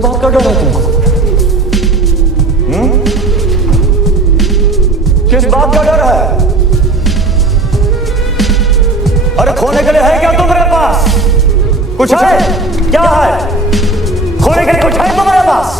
बात का डर है तुमको? किस बात का डर है? अरे खोने के लिए है क्या तुम्हारे पास? कुछ है? क्या है? खोने के लिए कुछ है तुम्हारे पास?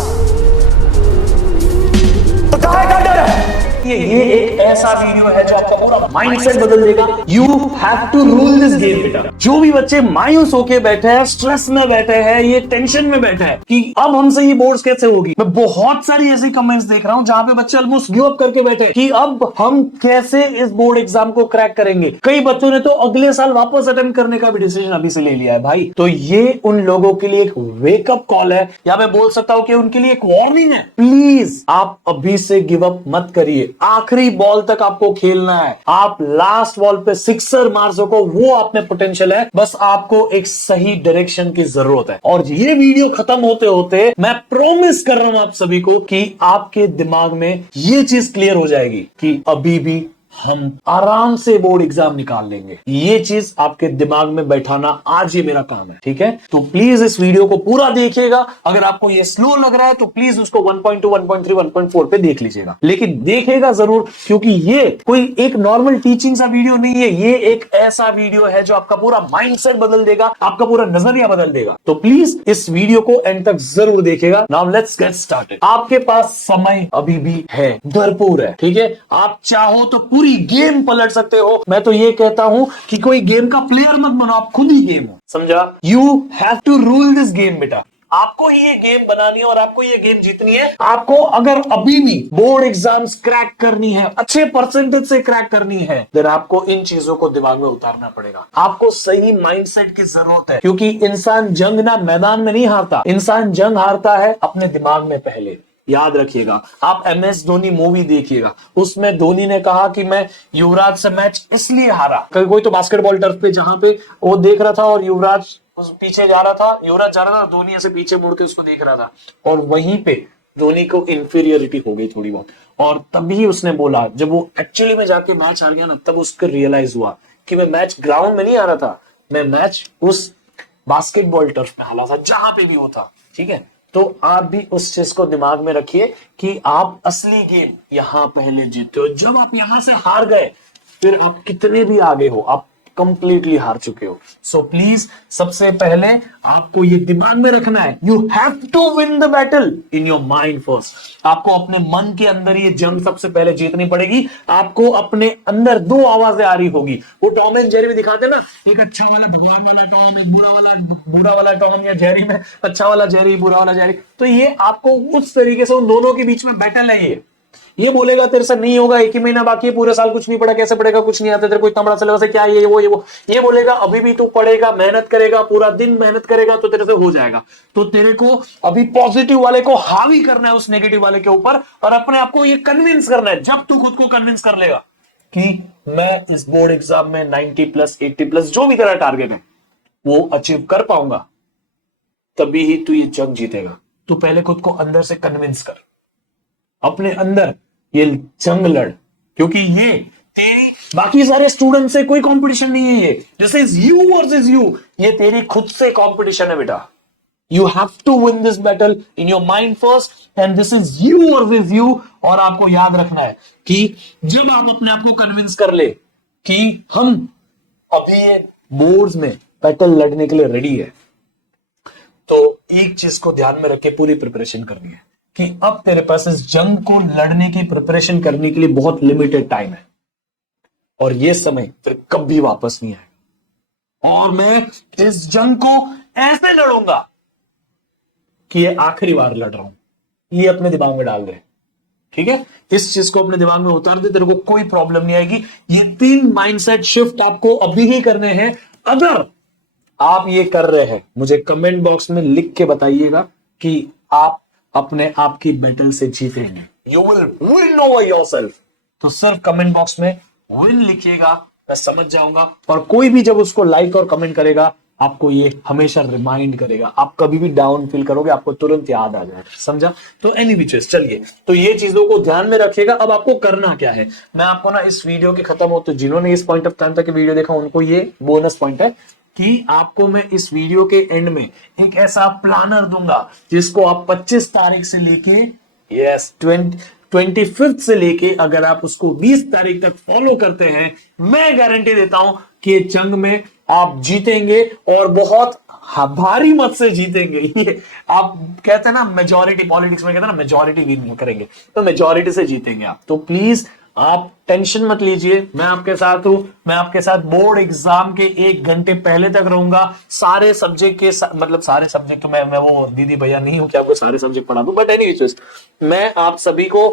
तो काहे का डर है? ये एक ऐसा वीडियो है जो आपका पूरा माइंडसेट बदल देगा। You have to rule this game बेटा। जो भी बच्चे मायूस होके बैठे हैं, स्ट्रेस में बैठे हैं, ये टेंशन में बैठे हैं कि अब हमसे ये बोर्ड्स कैसे होगी, मैं बहुत सारी ऐसी कमेंट्स देख रहा हूं जहां पे बच्चे ऑलमोस्ट गिव अप करके बैठे कि अब हम कैसे इस बोर्ड एग्जाम को क्रैक करेंगे। कई बच्चों ने तो अगले साल वापस अटेम्प्ट करने का भी डिसीजन अभी से ले लिया है भाई। तो ये उन लोगों के लिए एक वेकअप कॉल है, या मैं बोल सकता हूं कि उनके लिए एक वार्निंग है। प्लीज आप अभी से गिव अप मत करिए। आखिरी बॉल तक आपको खेलना है। आप लास्ट बॉल पे सिक्सर मार सको, वो आप में पोटेंशियल है। बस आपको एक सही डायरेक्शन की जरूरत है। और ये वीडियो खत्म होते होते मैं प्रॉमिस कर रहा हूं आप सभी को कि आपके दिमाग में ये चीज क्लियर हो जाएगी कि अभी भी हम आराम से बोर्ड एग्जाम निकाल लेंगे। ये चीज आपके दिमाग में बैठाना आज ये मेरा काम है, ठीक है? तो प्लीज इस वीडियो को पूरा देखिएगा। अगर आपको ये स्लो लग रहा है तो प्लीज उसको 1.2, 1.3, 1.4 पे देख लीजिएगा, लेकिन देखेगा जरूर, क्योंकि ये कोई एक नॉर्मल टीचिंग सा वीडियो नहीं है। ये एक ऐसा वीडियो है जो आपका पूरा माइंडसेट बदल देगा, आपका पूरा नजरिया बदल देगा। तो प्लीज इस वीडियो को एंड तक जरूर देखिएगा। Now let's get started. आपके पास समय अभी भी है, भरपूर है, ठीक है? आप चाहो तो पूरी गेम पलट सकते हो। मैं तो ये कहता हूं कि कोई गेम का प्लेयर मत बनो, आप खुद ही गेम हो, समझा? You have to rule this game बेटा। आपको ही ये गेम बनानी है और आपको ये गेम जीतनी है। आपको अगर अभी भी बोर्ड एग्जाम्स क्रैक करनी है, अच्छे परसेंटेज से क्रैक करनी है, देन आपको इन चीजों को दिमाग में उतारना पड़ेगा। आपको सही माइंडसेट की जरूरत है, क्योंकि इंसान जंग ना मैदान में नहीं हारता, इंसान जंग हारता है अपने दिमाग में पहले। याद रखिएगा। आप MS धोनी मूवी देखिएगा, उसमें धोनी ने कहा कि मैं युवराज से मैच इसलिए हारा। कोई तो बास्केटबॉल टर्फ पे जहां पे वो देख रहा था और युवराज पीछे जा रहा था, युवराज जा रहा था, धोनी ऐसे पीछे मुड़ के उसको देख रहा था, और वहीं पे धोनी को इंफीरियरिटी हो गई थोड़ी बहुत। और तभी उसने बोला, जब वो एक्चुअली में जाके मैच हार गया ना, तब उसको रियलाइज हुआ कि मैं मैच ग्राउंड में नहीं हारा था, मैं मैच उस बास्केटबॉल टर्फ पे हारा था, जहां पे भी वो था, ठीक है? तो आप भी उस चीज को दिमाग में रखिए कि आप असली गेम यहां पहले जीते हो। जब आप यहां से हार गए, फिर आप कितने भी आगे हो, आप कंप्लीटली हार चुके हो। सो प्लीज सबसे पहले आपको ये दिमाग में रखना है, you have to win the battle in your mind first. आपको अपने मन के अंदर ये जंग सबसे पहले जीतनी पड़ेगी। आपको अपने अंदर दो आवाजें आ रही होगी। वो टॉम एंड जेरी में दिखाते ना, एक अच्छा वाला भगवान वाला टॉम, एक बुरा वाला टॉम, या जेरी में अच्छा वाला जेरी, बुरा वाला जेरी। तो ये आपको उस तरीके से उन दोनों के बीच में बैटल है। ये बोलेगा तेरे से नहीं होगा, एक ही महीना बाकी है, पूरे साल कुछ नहीं पढ़ा, कैसे पढ़ेगा, कुछ नहीं आता तेरे को, इतना बड़ा सिलेबस है, क्या ये वो। ये बोलेगा अभी भी तू पढ़ेगा, मेहनत करेगा, पूरा दिन मेहनत करेगा तो तेरे से हो जाएगा। तो तेरे को अभी पॉजिटिव वाले को हावी करना है उस नेगेटिव वाले के ऊपर, और अपने आप को ये कन्विंस करना है। जब तू खुद को कन्विंस कर लेगा कि मैं इस बोर्ड एग्जाम में 90+, 80+, जो भी तेरा टारगेट है वो अचीव कर पाऊंगा, तभी ही तू ये जंग जीतेगा। तू पहले खुद को अंदर से कन्विंस कर, अपने अंदर ये जंग लड़, क्योंकि ये तेरी बाकी सारे स्टूडेंट से कोई कंपटीशन नहीं है। ये this is you versus you, ये तेरी खुद से कंपटीशन है बेटा। You have to win this battle in your mind first, and this is you versus you. और आपको याद रखना है कि जब आप अपने आप को कन्विंस कर ले कि हम अभी ये बोर्ड्स में बैटल लड़ने के लिए रेडी है, तो एक चीज को ध्यान में रख के पूरी प्रिपरेशन करनी है कि अब तेरे पास इस जंग को लड़ने की प्रिपरेशन करने के लिए बहुत लिमिटेड टाइम है, और ये समय फिर कभी वापस नहीं आएगा। और मैं इस जंग को ऐसे लड़ूंगा कि ये आखिरी बार लड़ रहा हूं। ये अपने दिमाग में डाल दे, ठीक है? इस चीज को अपने दिमाग में उतार दे, तेरे को कोई प्रॉब्लम नहीं आएगी। ये 3 माइंडसेट शिफ्ट आपको अभी ही करने हैं। अगर आप ये कर रहे हैं, मुझे कमेंट बॉक्स में लिख के बताइएगा कि आप अपने आप की बैटल से जीतेंगे। You will win over yourself. तो सिर्फ कमेंट बॉक्स में विन लिखिएगा, मैं समझ जाऊंगा। और कोई भी जब उसको लाइक और कमेंट करेगा, आपको ये हमेशा रिमाइंड करेगा। आप कभी भी डाउन फील करोगे, आपको तुरंत याद आ जाएगा, समझा? तो एनी विचेस, चलिए, तो ये चीजों को ध्यान में रखिएगा। अब आपको करना क्या है, मैं आपको ना इस वीडियो के खत्म हो, तो जिन्होंने इस पॉइंट ऑफ टाइम तक वीडियो देखा, उनको ये बोनस पॉइंट है कि आपको मैं इस वीडियो के एंड में एक ऐसा प्लानर दूंगा जिसको आप 25 तारीख से लेके 25 से लेके अगर आप उसको 20 तारीख तक फॉलो करते हैं, मैं गारंटी देता हूं कि जंग में आप जीतेंगे और बहुत भारी मत से जीतेंगे। ये आप कहते हैं ना मेजॉरिटी, पॉलिटिक्स में कहते हैं ना मेजॉरिटी विन करेंगे, तो मेजॉरिटी से जीतेंगे आप। तो प्लीज आप टेंशन मत लीजिए, मैं आपके साथ हूं। मैं आपके साथ बोर्ड एग्जाम के 1 घंटे पहले तक रहूंगा। सारे सब्जेक्ट के मतलब सारे सब्जेक्ट तो मैं वो दीदी भैया नहीं हूं कि आपको सारे सब्जेक्ट पढ़ा दूं, बट एनीवेज मैं आप सभी को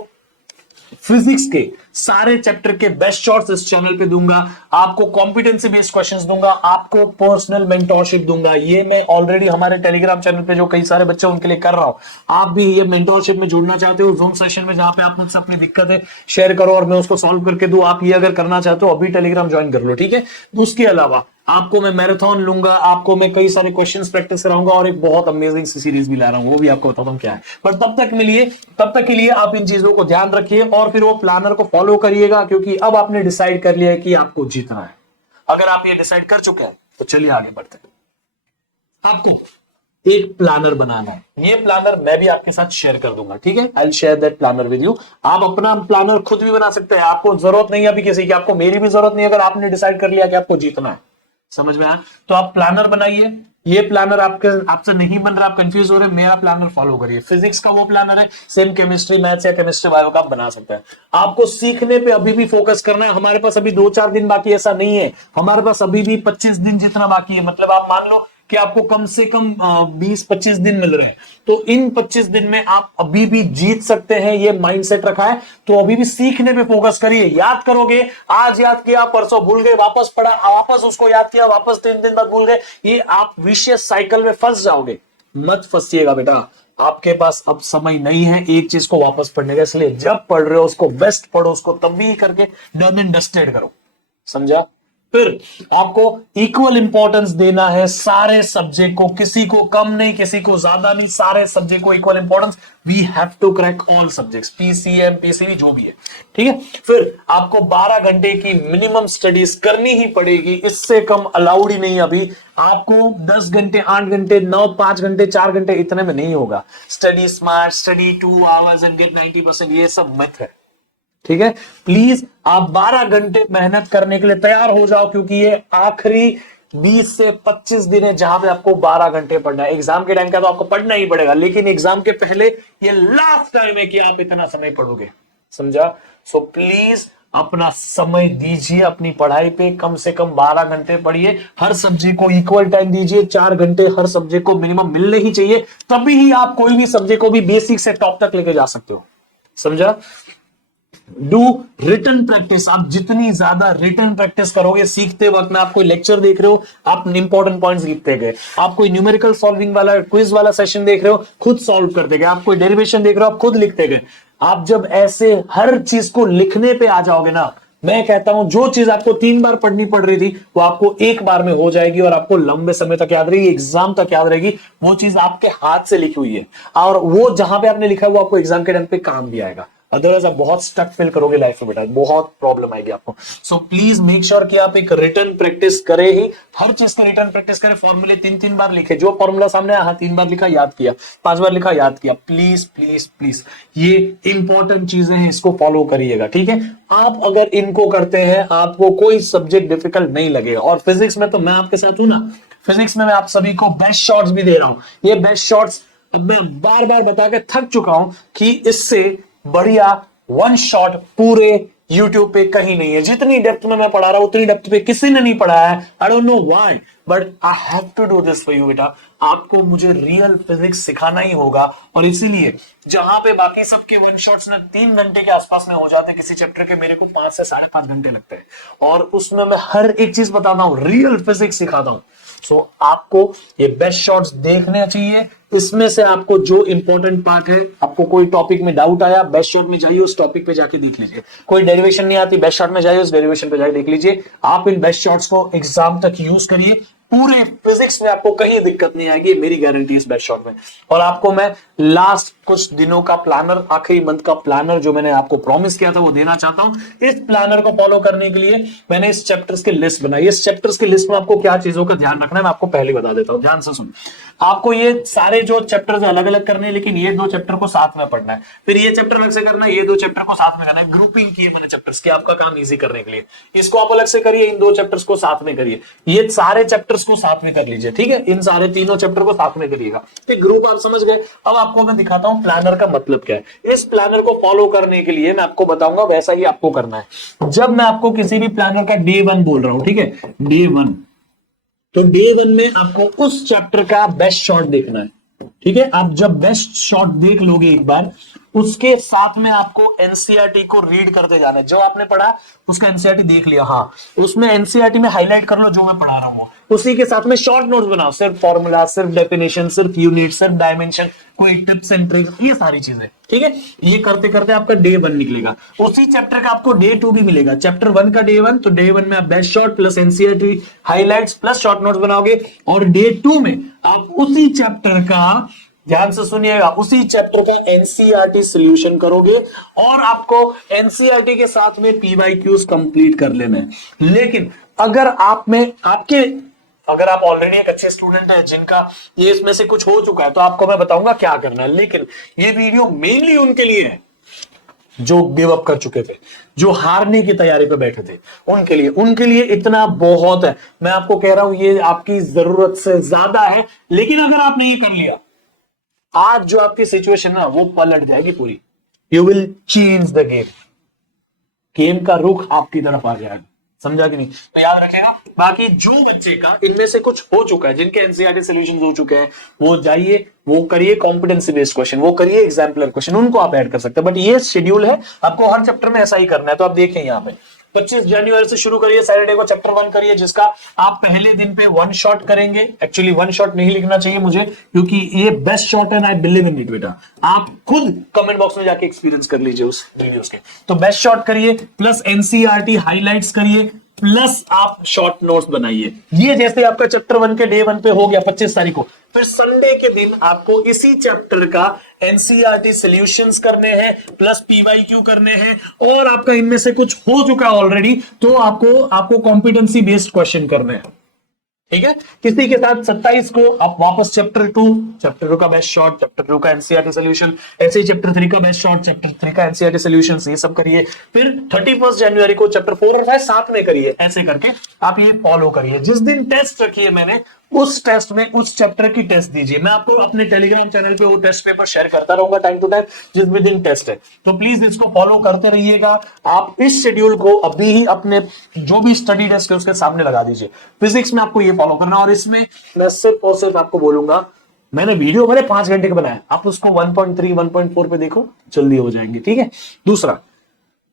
फिजिक्स के सारे चैप्टर के बेस्ट शॉट्स इस चैनल पे दूंगा, आपको कॉम्पिटेंसी बेस्ड क्वेश्चंस दूंगा, आपको पर्सनल मेंटोरशिप दूंगा। ये मैं ऑलरेडी हमारे टेलीग्राम चैनल पे जो कई सारे बच्चे उनके लिए कर रहा हूं। आप भी ये मेंटोरशिप में जुड़ना चाहते हो, जूम सेशन में जहां पे आप मुझसे अपनी दिक्कतें शेयर करो और मैं उसको सॉल्व करके दूं, आप ये अगर करना चाहते हो अभी टेलीग्राम ज्वाइन कर लो, ठीक है। उसके अलावा आपको मैं मैराथन लूंगा, आपको मैं कई सारे क्वेश्चंस प्रैक्टिस कराऊंगा और एक बहुत अमेजिंग सी सीरीज भी ला रहा हूं, वो भी आपको बताता हूं क्या है। पर तब तक के लिए आप इन चीजों को ध्यान रखिए और फिर वो प्लानर को फॉलो करिएगा, क्योंकि अब आपने डिसाइड कर लिया है कि आपको जीतना है। अगर आप ये डिसाइड कर चुके हैं तो चलिए आगे बढ़ते हैं। आपको एक प्लानर बनाना है, ये प्लानर मैं भी आपके साथ शेयर कर दूंगा, ठीक है। I will share that planner with you. आप अपना प्लानर खुद भी बना सकते हैं, आपको जरूरत नहीं है अभी किसी की, आपको मेरी भी जरूरत नहीं है। अगर आपने डिसाइड कर लिया कि आपको जीतना है, समझ में आया, तो आप प्लानर बनाइए। ये प्लानर आपसे नहीं बन रहा, आप कंफ्यूज हो रहे, मेरा प्लानर फॉलो करिए। फिजिक्स का वो प्लानर है, सेम केमिस्ट्री मैथ्स या केमिस्ट्री बायो का आप बना सकते हैं। आपको सीखने पे अभी भी फोकस करना है। हमारे पास अभी 2-4 दिन बाकी, ऐसा नहीं है, हमारे पास अभी भी 25 दिन जितना बाकी है। मतलब आप मान लो कि आपको कम से कम 20-25 दिन मिल रहे हैं, तो इन 25 दिन में आप अभी भी जीत सकते हैं, ये माइंडसेट रखा है। तो अभी भी सीखने पे फोकस करिए। याद करोगे, आज याद किया, परसों भूल गए, वापस पढ़ा, वापस उसको याद किया, वापस 3 दिन बाद भूल गए, ये आप विशियस साइकिल में फंस जाओगे। मत फंसिएगा बेटा, आपके पास अब समय नहीं है एक चीज को वापस पढ़ने का, इसलिए जब पढ़ रहे हो उसको बेस्ट पढ़ो, उसको तभी करके डन एंड डस्टेड करो, समझा। फिर आपको इक्वल इंपॉर्टेंस देना है सारे सब्जेक्ट को, किसी को कम नहीं, किसी को ज्यादा नहीं, सारे सब्जेक्ट को equal importance. We have to crack all subjects, PCM PCB जो भी है, ठीक है। फिर आपको 12 घंटे की मिनिमम स्टडीज करनी ही पड़ेगी, इससे कम अलाउड ही नहीं। अभी आपको 10 घंटे, 8 घंटे, 9, 5 घंटे, 4 घंटे, इतने में नहीं होगा। Study smart, study 2 hours and get 90%, ये सब मिथ है, ठीक है। प्लीज आप 12 घंटे मेहनत करने के लिए तैयार हो जाओ, क्योंकि ये आखिरी 20 से 25 दिन है जहां पे आपको 12 घंटे पढ़ना है। एग्जाम के टाइम का तो आपको पढ़ना ही पड़ेगा, लेकिन एग्जाम के पहले ये लास्ट टाइम है कि आप इतना समय पढ़ोगे, समझा। सो प्लीज अपना समय दीजिए अपनी पढ़ाई पे, कम से कम 12 घंटे पढ़िए, हर सब्जेक्ट को इक्वल टाइम दीजिए, 4 घंटे हर सब्जेक्ट को मिनिमम मिलने ही चाहिए, तभी ही आप कोई भी सब्जेक्ट को भी बेसिक से टॉप तक लेके जा सकते हो, समझा। डू रिटन प्रैक्टिस, आप जितनी ज्यादा रिटन प्रैक्टिस करोगे, सीखते वक्त में आप कोई लेक्चर देख रहे हो, आप इंपॉर्टेंट पॉइंट्स लिखते गए, आप कोई न्यूमेरिकल सॉल्विंग वाला क्विज वाला सेशन देख रहे हो, खुद सॉल्व करते गए, आप कोई डेरिवेशन देख रहे हो, आप खुद लिखते गए। आप जब ऐसे हर चीज को लिखने पे आ जाओगे ना, मैं कहता हूं जो चीज आपको 3 बार पढ़नी पड़ रही थी वो आपको 1 बार में हो जाएगी और आपको लंबे समय तक याद रहेगी, एग्जाम तक याद रहेगी। वो चीज आपके हाथ से लिखी हुई है और वो जहां पे आपने लिखा है वो आपको एग्जाम के टाइम पे काम भी आएगा। अदरवाइज आप बहुत स्टक फील करोगे लाइफ में बेटा, बहुत प्रॉब्लम आएगी आपको। सो प्लीज मेक श्योर कि आप एक रिटर्न प्रैक्टिस करें ही, हर चीज का रिटर्न प्रैक्टिस करें। फॉर्मूले 3-3 बार लिखे, जो फॉर्मूला सामने आया 3 बार लिखा याद किया, 5 बार लिखा याद किया। प्लीज प्लीज प्लीज ये इंपॉर्टेंट चीजें हैं, इसको फॉलो करिएगा, ठीक है। आप अगर इनको करते हैं आपको कोई सब्जेक्ट डिफिकल्ट नहीं लगेगा। और फिजिक्स में तो मैं आपके साथ हूं ना, फिजिक्स में मैं आप सभी को बेस्ट शॉट्स भी दे रहा हूं। ये बेस्ट शॉट्स मैं बार बार बता के थक चुका हूं कि इससे बढ़िया 1 शॉट पूरे YouTube पे कहीं नहीं है। जितनी डेप्थ में मैं पढ़ा रहा हूं उतनी डेप्थ पे किसी ने नहीं पढ़ाया है। I don't know why, but I have to do this for you बेटा। आपको मुझे रियल फिजिक्स सिखाना ही होगा और इसीलिए जहां पे बाकी सबके 1 शॉट्स ना 3 घंटे के आसपास में हो जाते किसी चैप्टर के, मेरे को 5 से 5.5 घंटे लगते हैं और उसमें मैं हर एक चीज बताता हूं, रियल फिजिक्स सिखाता हूं। सो आपको ये बेस्ट शॉट्स देखने चाहिए। इसमें से आपको जो इंपॉर्टेंट पार्ट है, आपको कोई टॉपिक में डाउट आया, बेस्ट शॉट में जाइए, उस टॉपिक पे जाके देख लीजिए। कोई डेरिवेशन नहीं आती, बेस्ट शॉट में जाइए, उस डेरिवेशन पे जाके देख लीजिए। आप इन बेस्ट शॉट्स को एग्जाम तक यूज करिए। पूरे फिजिक्स में आपको कहीं दिक्कत नहीं आएगी, मेरी गारंटी इस बेस्ट शॉट में। और आपको मैं लास्ट कुछ दिनों का प्लानर, आखिरी मंथ का प्लानर जो मैंने आपको प्रॉमिस किया था वो देना चाहता हूं। इस प्लानर को फॉलो करने के लिए मैंने इस चैप्टर्स की लिस्ट बनाई। इस चैप्टर्स की लिस्ट में आपको क्या चीजों का ध्यान रखना है मैं आपको पहले बता देता हूं, ध्यान से सुन। आपको ये सारे जो चैप्टर्स अलग अलग करने हैं, लेकिन ये 2 चैप्टर को साथ में पढ़ना है, फिर ये चैप्टर अलग से करना है, ये 2 चैप्टर को साथ में करना है। ग्रुपिंग किए मैंने चैप्टर्स की आपका काम इजी करने के लिए। इसको आप अलग से करिए, इन 2 चैप्टर्स को साथ में करिए, ये सारे चैप्टर्स को साथ में कर लीजिए, ठीक है। इन सारे तीनों चैप्टर को साथ में करिएगा, तो ग्रुप आप समझ गए। अब आपको मैं दिखाता हूं प्लानर का मतलब क्या है। इस प्लानर को फॉलो करने के लिए मैं आपको बताऊंगा, वैसा ही आपको करना है। जब मैं आपको किसी भी प्लानर का डे 1 बोल रहा हूं, ठीक है, डे 1, तो डे 1 में आपको उस चैप्टर का बेस्ट शॉट देखना है, ठीक है। आप जब बेस्ट शॉट देख लोगे एक बार, उसके साथ में आपको एनसीईआरटी को रीड करते जाना है। जो आपने पढ़ा उसका एनसीईआरटी देख लिया, हाँ, उसमें एनसीईआरटी में हाईलाइट कर लो जो मैं पढ़ा रहा हूं, उसी के साथ में शॉर्ट नोट्स बनाओ, सिर्फ फॉर्मूला, सिर्फ डेफिनेशन, सिर्फ यूनिट, सिर्फ डायमेंशन, कोई टिप्स एंड ट्रिक्स, ये सारी चीजें, ठीक है। ये करते करते आपका डे 1 निकलेगा। उसी चैप्टर का आपको डे 2 भी मिलेगा। चैप्टर 1 का डे 1, तो डे 1 में आप best shot plus NCERT highlights plus short notes बनाओगे, और डे 2 में आप उसी चैप्टर का, ध्यान से सुनिएगा, उसी चैप्टर का एनसीईआरटी सॉल्यूशन करोगे, और आपको एनसीईआरटी के साथ में पीवाईक्यूज कंप्लीट कर लेना है। लेकिन अगर अगर आप ऑलरेडी एक अच्छे स्टूडेंट है जिनका ये इसमें से कुछ हो चुका है, तो आपको मैं बताऊंगा क्या करना है। लेकिन ये वीडियो मेनली उनके लिए है जो गिव अप कर चुके थे, जो हारने की तैयारी पे बैठे थे, उनके लिए इतना बहुत है। मैं आपको कह रहा हूं ये आपकी जरूरत से ज्यादा है, लेकिन अगर आपने ये कर लिया, आज जो आपकी सिचुएशन है वो पलट जाएगी पूरी। You will change the game का रुख आपकी तरफ आ जाएगा, समझा कि नहीं। तो याद रखेगा। बाकी जो बच्चे का इनमें से कुछ हो चुका है, जिनके एनसीईआरटी सॉल्यूशंस हो चुके हैं, वो जाइए, वो करिए कॉम्पिटेंसी बेस्ड क्वेश्चन, वो करिए एग्जाम्पलर क्वेश्चन, उनको आप ऐड कर सकते हैं। बट ये शेड्यूल है, आपको हर चैप्टर में ऐसा ही करना है। तो आप देखें यहाँ पे 25 जनवरी से शुरू करिए, सैटरडे को चैप्टर 1 करिए, जिसका आप पहले दिन पे 1 शॉट करेंगे। एक्चुअली 1 शॉट नहीं लिखना चाहिए मुझे, क्योंकि ये बेस्ट शॉट है, आई बिलीव इन इट बेटा। आप खुद कमेंट बॉक्स में जाके एक्सपीरियंस कर लीजिए उस वीडियोस के। तो बेस्ट शॉट करिए, प्लस एनसीईआरटी हाइलाइट्स करिए, प्लस आप शॉर्ट नोट्स बनाइए। ये जैसे आपका चैप्टर 1 के डे 1 पे हो गया 25 तारीख को, फिर संडे के दिन आपको इसी चैप्टर का एनसीईआरटी सॉल्यूशंस करने हैं, प्लस पीवाईक्यू करने हैं, और आपका इनमें से कुछ हो चुका ऑलरेडी, तो आपको कॉम्पिटेंसी बेस्ड क्वेश्चन करने हैं, ठीक है। किसी के साथ 27 को आप वापस चैप्टर 2 का बेस्ट शॉट, चैप्टर 2 का एनसीईआरटी सॉल्यूशन, ऐसे ही चैप्टर 3 का बेस्ट शॉट, चैप्टर 3 का एनसीईआरटी सॉल्यूशन, ये सब करिए। फिर 31 जनवरी को चैप्टर 4 और 5 साथ में करिए। ऐसे करके आप ये फॉलो करिए। जिस दिन टेस्ट रखिए मैंने, उस टेस्ट में उस चैप्टर की टेस्ट दीजिए। मैं आपको अपने टेलीग्राम चैनल पे वो टेस्ट पेपर शेयर करता रहूंगा टाइम टू टाइम, जिस भी दिन टेस्ट है। तो प्लीज इसको फॉलो करते रहिएगा। आप इस शेड्यूल को अभी ही अपने जो भी स्टडी टेस्ट है उसके सामने लगा दीजिए। फिजिक्स में आपको ये फॉलो करना, और इसमें मैं सिर्फ और सिर्फ आपको बोलूंगा, मैंने वीडियो मैंने 5 घंटे का बनाया, आप उसको 1.3 1.4 पे देखो, जल्दी हो जाएंगे, ठीक है। दूसरा,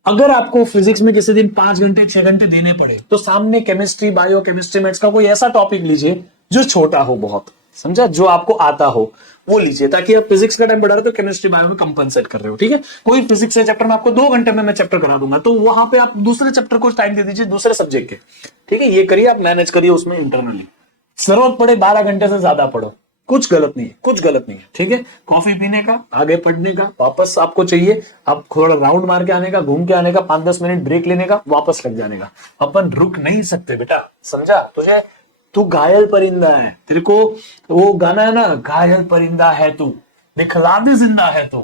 अगर आपको फिजिक्स में किसी दिन 5 घंटे 6 घंटे देने पड़े, तो सामने केमिस्ट्री, बायो केमिस्ट्री, मैथ्स का कोई ऐसा टॉपिक लीजिए जो छोटा हो बहुत, समझा, जो आपको आता हो वो लीजिए, ताकि आप फिजिक्स का टाइम बढ़ा रहे हो तो केमिस्ट्री बायो में कंपनसेट कर रहे हो, ठीक है। कोई फिजिक्स के चैप्टर में आपको 2 घंटे में मैं चैप्टर करा दूंगा, तो वहां पे आप दूसरे चैप्टर को टाइम दे दीजिए, दूसरे सब्जेक्ट के, ठीक है। ये करिए, आप मैनेज करिए उसमें इंटरनली। जरूरत पड़े 12 घंटे से ज्यादा पढ़ो, कुछ गलत नहीं है, ठीक है। कॉफी पीने का, आगे पढ़ने का, वापस आपको चाहिए, आप थोड़ा राउंड मार के आने का, घूम के आने का, 5-10 मिनट ब्रेक लेने का, वापस लग जाने का। अपन रुक नहीं सकते बेटा, समझा। तुझे, तू घायल परिंदा है, तेरे को वो गाना है ना, घायल परिंदा है तू, दिखला दे जिंदा है तू,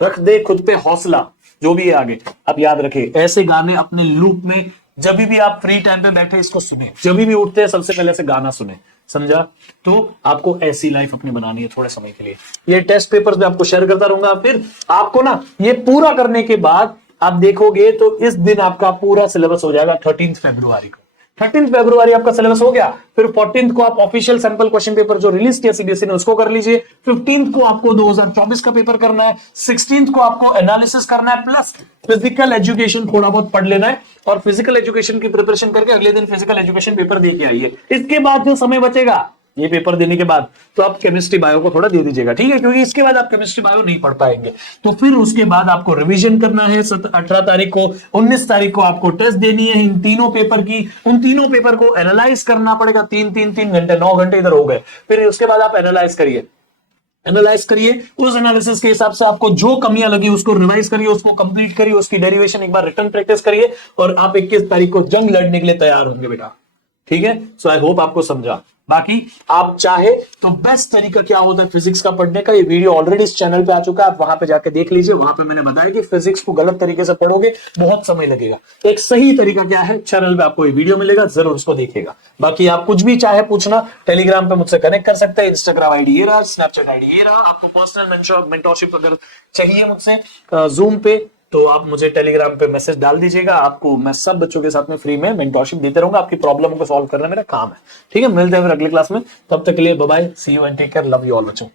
रख दे खुद पे हौसला, जो भी है आगे। आप याद रखे, ऐसे गाने अपने लूप में, जब भी आप फ्री टाइम पे बैठे इसको सुने, जब भी उठते हैं सबसे पहले से गाना सुने, समझा। तो आपको ऐसी लाइफ अपनी बनानी है थोड़े समय के लिए। ये टेस्ट पेपर्स में आपको शेयर करता रहूंगा। फिर आपको ना ये पूरा करने के बाद आप देखोगे तो इस दिन आपका पूरा सिलेबस हो जाएगा 13 फरवरी को। 13 फरवरी आपका सिलेबस हो गया। फिर 14 को आप ऑफिशियल सैंपल क्वेश्चन पेपर जो रिलीज किया सीबीएसई ने उसको कर लीजिए। 15 को आपको 2024 का पेपर करना है। 16 को आपको एनालिसिस करना है, प्लस फिजिकल एजुकेशन थोड़ा बहुत पढ़ लेना है, और फिजिकल एजुकेशन की प्रिपरेशन करके अगले दिन फिजिकल एजुकेशन पेपर दे के आइए। इसके बाद जो समय बचेगा ये पेपर देने के बाद तो आप केमिस्ट्री बायो को थोड़ा दे दीजिएगा, ठीक है, क्योंकि इसके बाद आप केमिस्ट्री बायो नहीं पढ़ पाएंगे। तो फिर उसके बाद आपको रिवीजन करना है। 18 तारीख को, 19 तारीख को आपको टेस्ट देनी है इन तीनों पेपर की। उन तीनों पेपर को एनालाइज करना पड़ेगा। 3 घंटे, 9 घंटे इधर हो गए। फिर उसके बाद आप एनालाइज करिए, उस एनालिसिस के हिसाब से आपको जो कमियां लगी उसको रिवाइज करिए, उसको कंप्लीट करिए, उसकी डेरिवेशन एक बार रिटर्न प्रैक्टिस करिए और आप 21 तारीख को जंग लड़ने के लिए तैयार होंगे बेटा, ठीक है। सो आई होप आपको समझा। बाकी आप चाहे तो बेस्ट तरीका क्या होता है फिजिक्स का पढ़ने का, ये वीडियो ऑलरेडी इस चैनल पे आ चुका है, आप वहां पे जाके देख लीजिए। वहां पे मैंने बताया कि फिजिक्स को गलत तरीके से पढ़ोगे बहुत समय लगेगा। एक सही तरीका क्या है, चैनल पे आपको ये वीडियो मिलेगा, जरूर उसको देखिएगा। बाकी आप कुछ भी चाहे पूछना, टेलीग्राम पे मुझसे कनेक्ट कर सकते हैं, इंस्टाग्राम आईडी ये रहा, स्नैपचैट आईडी ये रहा। आपको पर्सनल मेंटोरशिप अगर चाहिए मुझसे जूम पे, तो आप मुझे टेलीग्राम पे मैसेज डाल दीजिएगा। आपको मैं सब बच्चों के साथ में फ्री में मेंटोरशिप देते रहूंगा। आपकी प्रॉब्लम को सॉल्व करना मेरा काम है, ठीक है। मिलते हैं फिर अगले क्लास में, तब तक के लिए bye bye, see you and take care, love you all बच्चों।